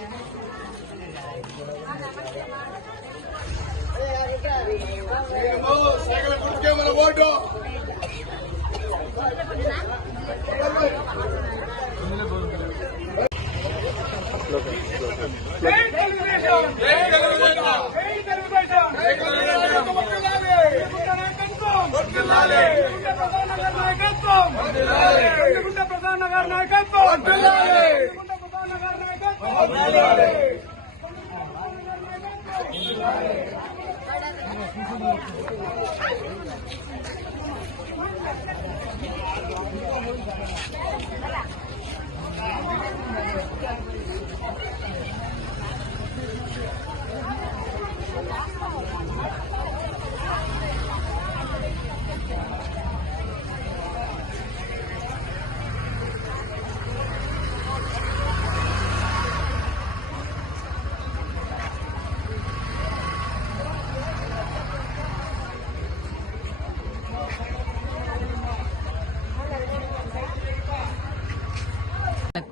రండి రండి రండి ప్రధాన గారి నాయకత్వం నాయకత్వం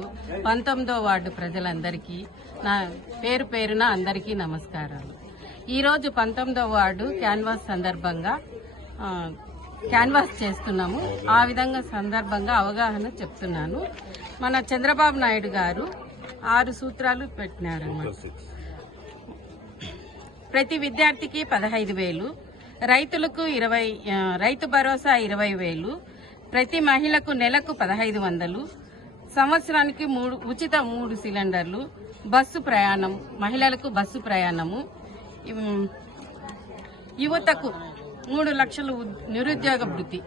లకు పంతొమ్మిదో వార్డు ప్రజలందరికీ నా పేరు పేరున అందరికీ నమస్కారాలు. ఈరోజు పంతొమ్మిదో వార్డు క్యాన్వాస్ సందర్భంగా క్యాన్వాస్ చేస్తున్నాము. ఆ విధంగా సందర్భంగా అవగాహన చెప్తున్నాను. మన చంద్రబాబు నాయుడు గారు ఆరు సూత్రాలు పెట్టినారన్నమాట. ప్రతి విద్యార్థికి పదహైదు వేలు రైతులకు ఇరవై రైతు భరోసా ఇరవై వేలు ప్రతి మహిళకు నెలకు పదహైదు వందలు సంవత్సరానికి మూడు ఉచిత మూడు సిలిండర్లు బస్సు ప్రయాణం మహిళలకు బస్సు ప్రయాణము. యువతకు మూడు లక్షలు నిరుద్యోగ వృద్ధి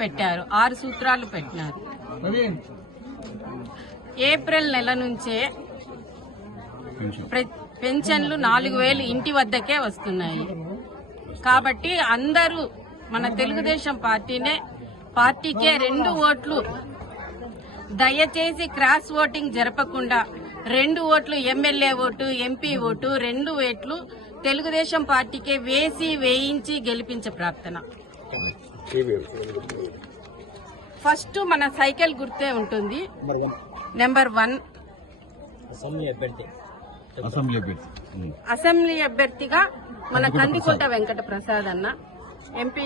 పెట్టారు. ఆరు సూత్రాలు పెట్టినారు. ఏప్రిల్ నెల నుంచే పెన్షన్లు నాలుగు వేలు ఇంటి వద్దకే వస్తున్నాయి. కాబట్టి అందరూ మన తెలుగుదేశం పార్టీనే పార్టీకే రెండు ఓట్లు దయచేసి క్రాస్ ఓటింగ్ జరపకుండా రెండు ఓట్లు ఎమ్మెల్యే ఓటు ఎంపీ ఓటు రెండు ఓట్లు తెలుగుదేశం పార్టీకే వేసి వేయించి గెలిపించే ప్రార్థన. ఫస్ట్ మన సైకిల్ గుర్తే ఉంటుంది. నెంబర్ వన్ అసెంబ్లీ అభ్యర్థి. ఉమ్. అసెంబ్లీ అభ్యర్థిగా మన కందికుంట వెంకట ప్రసాద్ అన్న ఎంపీ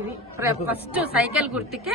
ఇది. ఫస్ట్ సైకిల్ గుర్తుకే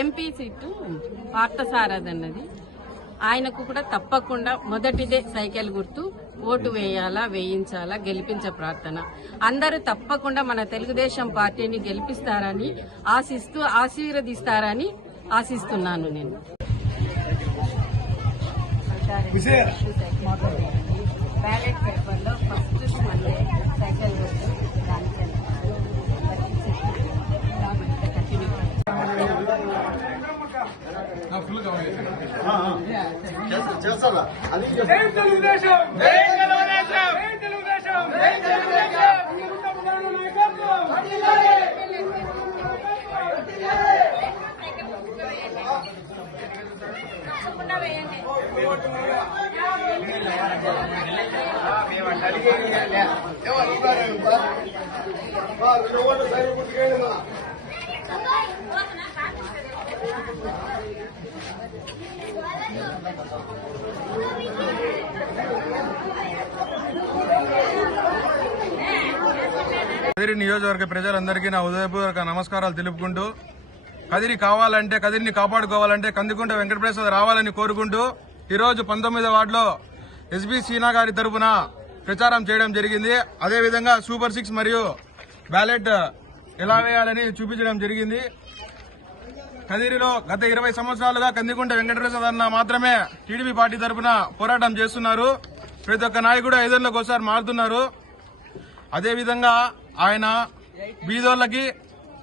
ఎంపీ సీటు పార్థసారథ్ అన్నది. ఆయనకు కూడా తప్పకుండా మొదటిదే సైకిల్ గుర్తు. ఓటు వేయాలా వేయించాలా గెలిపించే ప్రార్థన. అందరూ తప్పకుండా మన తెలుగుదేశం పార్టీని గెలిపిస్తారని ఆశిస్తూ ఆశీర్వదిస్తారని ఆశిస్తున్నాను నేను. బ్యాలెట్ పేపర్లో ఫస్ట్ మళ్ళీ సైకిల్ గుర్తు తెలుగుదేశం తెలుగుదేశం తెలుగుదేశం జై తెలుగుదేశం తెలుగుదేశం ప్రధాన నాయకత్వం మా రెండు ఓట్లు సైకిల్ గుర్తుకేయండి మా. కదిరి నియోజకవర్గ ప్రజలందరికీ నా ఉదయపూర్వక నమస్కారాలు తెలుపుకుంటూ కదిరి కావాలంటే కదిరిని కాపాడుకోవాలంటే కందికుంట వెంకటప్రసాద్ రావాలని కోరుకుంటూ ఈరోజు పంతొమ్మిదో వార్డులో ఎస్బీ సీనా గారి తరపున ప్రచారం చేయడం జరిగింది. అదేవిధంగా సూపర్ సిక్స్ మరియు బ్యాలెట్ ఎలా వేయాలని చూపించడం జరిగింది. కదిరిలో గత ఇరవై సంవత్సరాలుగా కందికుంట వెంకటప్రసాద్ అన్న మాత్రమే టీడీపీ పార్టీ తరఫున పోరాటం చేస్తున్నారు. ప్రతి ఒక్క నాయకుడు ఐదేళ్ళకు ఒకసారి మారుతున్నారు. అదేవిధంగా ఆయన బీదోళ్ళకి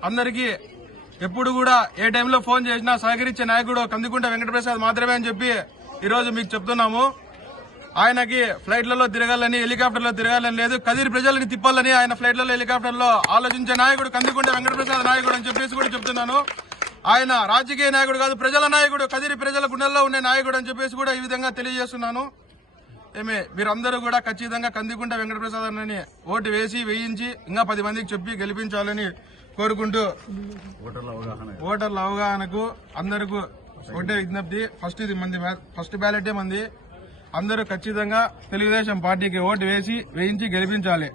అందరికీ ఎప్పుడు కూడా ఏ టైంలో ఫోన్ చేసినా సహకరించే నాయకుడు కందికుంట వెంకటప్రసాద్ మాత్రమే అని చెప్పి ఈరోజు మీకు చెప్తున్నాము. ఆయనకి ఫ్లైట్లలో తిరగాలని హెలికాప్టర్లో తిరగాలని లేదు. కదిరి ప్రజలని తిప్పాలని ఆయన ఫ్లైట్లలో హెలికాప్టర్లో ఆలోచించే నాయకుడు కందికుంట వెంకటప్రసాద్ నాయకుడు అని చెప్పేసి కూడా చెప్తున్నాను. ఆయన రాజకీయ నాయకుడు కాదు ప్రజల నాయకుడు కదిరి ప్రజల గుండెల్లో ఉండే నాయకుడు అని చెప్పేసి కూడా ఈ విధంగా తెలియజేస్తున్నాను. ఏమే మీరందరూ కూడా ఖచ్చితంగా కందికుంట వెంకటప్రసాద్ అన్నని ఓటు వేసి వేయించి ఇంకా పది మందికి చెప్పి గెలిపించాలని కోరుకుంటూ ఓటర్ల అవగాహనకు అందరికీ ఒకటే విజ్ఞప్తి. ఫస్ట్ ఇది మంది ఫస్ట్ బ్యాలెటే మంది. అందరూ ఖచ్చితంగా తెలుగుదేశం పార్టీకి ఓటు వేసి వేయించి గెలిపించాలి.